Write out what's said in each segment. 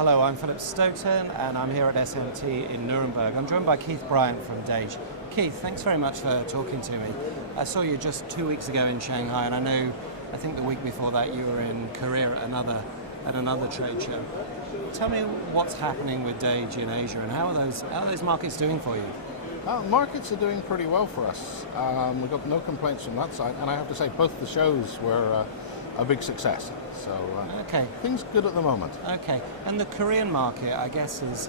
Hello, I'm Philip Stoughton and I'm here at SMT in Nuremberg. I'm joined by Keith Bryant from DAGE. Keith, thanks very much for talking to me. I saw you just 2 weeks ago in Shanghai, and I think the week before that you were in Korea at another trade show. Tell me what's happening with DAGE in Asia and how are those markets doing for you? Markets are doing pretty well for us. We've got no complaints from that side, and I have to say both the shows were a big success. So okay. Things good at the moment. Okay, and the Korean market, I guess, is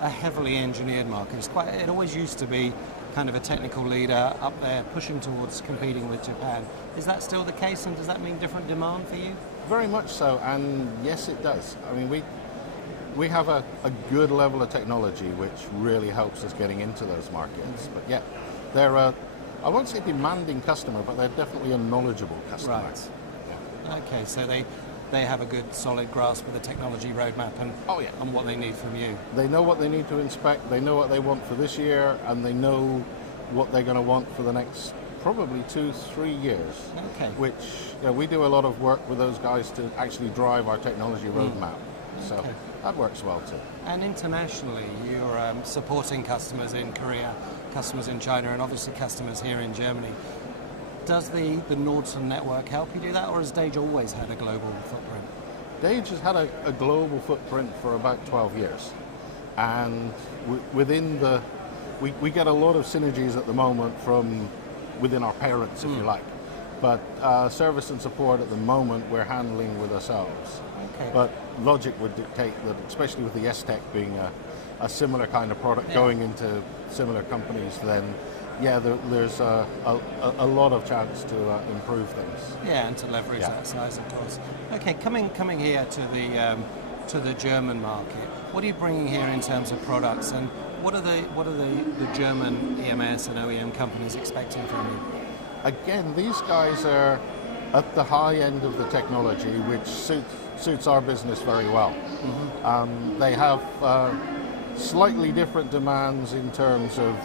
a heavily engineered market. It always used to be kind of a technical leader up there pushing towards competing with Japan. Is that still the case, and does that mean different demand for you? Very much so, and yes, it does. I mean, we have a good level of technology which really helps us getting into those markets. But yeah, they're I won't say demanding customer, but they're definitely a knowledgeable customer. Right. Yeah. Okay, so they have a good solid grasp of the technology roadmap and what they need from you. They know what they need to inspect, they know what they want for this year, and they know what they're going to want for the next probably 2-3 years. Okay. Which we do a lot of work with those guys to actually drive our technology roadmap. So that works well too. And internationally, you're supporting customers in Korea, customers in China, and obviously customers here in Germany. Does the Nordson network help you do that, or has DAGE always had a global footprint? DAGE has had a global footprint for about 12 years. And within we get a lot of synergies at the moment from within our parents, if you like. But service and support at the moment we're handling with ourselves. Okay. But logic would dictate that, especially with the S-Tech being a similar kind of product going into similar companies, then there's a lot of chance to improve things. Yeah, and to leverage that size, of course. Okay, coming here to the German market, what are you bringing here in terms of products, and what are the German EMS and OEM companies expecting from you? Again, these guys are at the high end of the technology, which suits our business very well. Mm-hmm. They have slightly different demands in terms of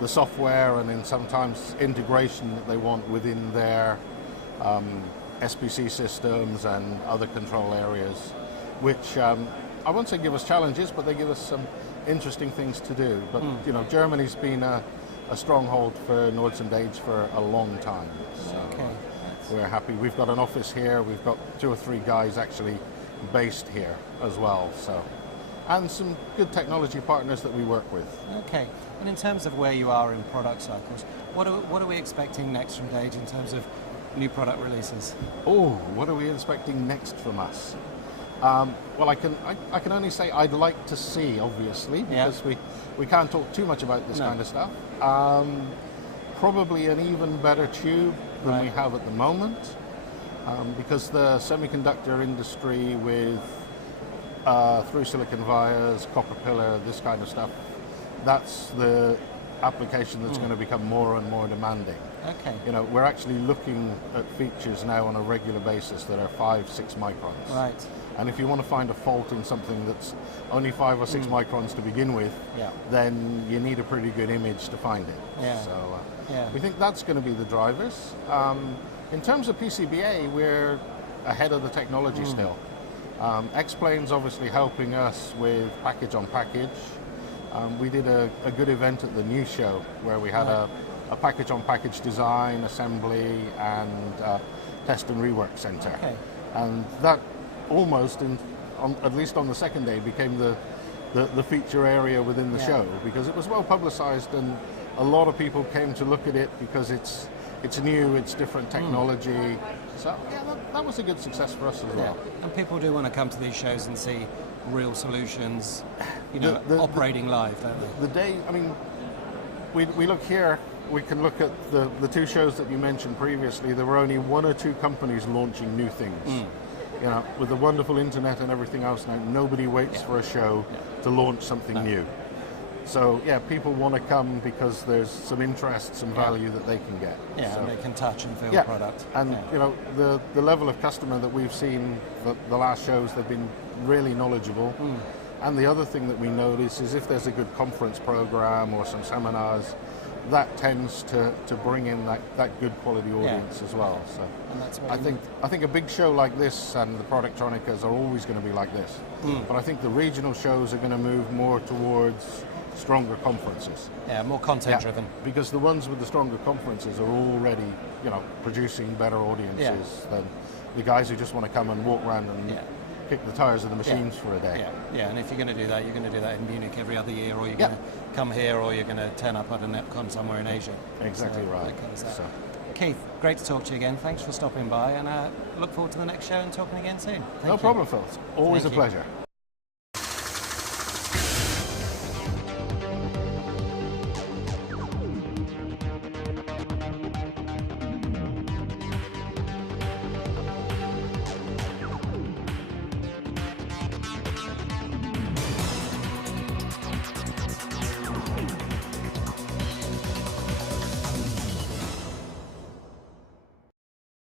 the software and in sometimes integration that they want within their SPC systems and other control areas, which I won't say give us challenges, but they give us some interesting things to do. But Germany's been a stronghold for Nordson DAGE for a long time. So we're happy. We've got an office here. We've got 2 or 3 guys actually based here as well. So, and some good technology partners that we work with. Okay. And in terms of where you are in product cycles, what are we expecting next from DAGE in terms of new product releases? Oh, what are we expecting next from us? Well, I can only say I'd like to see, obviously, because we can't talk too much about this kind of stuff. Probably an even better tube than we have at the moment, because the semiconductor industry with through silicon vias, copper pillar, this kind of stuff, that's the application that's going to become more and more demanding. Okay. We're actually looking at features now on a regular basis that are 5-6 microns. Right. And if you want to find a fault in something that's only 5 or 6 microns to begin with, then you need a pretty good image to find it. Yeah. So we think that's going to be the drivers. In terms of PCBA, we're ahead of the technology still. X-Plane's obviously helping us with package on package. We did a good event at the new show where we had a package on package design, assembly, and test and rework center. Okay. And that almost, at least on the second day, became the feature area within the show, because it was well publicized and a lot of people came to look at it because it's new, it's different technology. So that was a good success for us as well. And people do want to come to these shows and see real solutions, operating live, don't they? The day, I mean, we look here, we can look at the 2 shows that you mentioned previously. There were only 1 or 2 companies launching new things. With the wonderful internet and everything else now, nobody waits for a show to launch something new. So people want to come because there's some interest, some value that they can get. Yeah, so, and they can touch and feel the product. And the level of customer that we've seen for the last shows, they've been really knowledgeable. And the other thing that we notice is if there's a good conference program or some seminars, that tends to bring in that good quality audience as well. So And that's what I think a big show like this and the Productronicas are always going to be like this. But I think the regional shows are going to move more towards stronger conferences. Yeah, more content driven. Because the ones with the stronger conferences are already, producing better audiences than the guys who just want to come and walk around and kick the tires of the machines for a day. Yeah, and if you're going to do that, you're going to do that in Munich every other year, or you're going to come here, or you're going to turn up at a NetCon somewhere in Asia. Exactly right. That covers that. So, Keith, great to talk to you again. Thanks for stopping by, and look forward to the next show and talking again soon. no problem, Phil. It's always Thank a you. pleasure.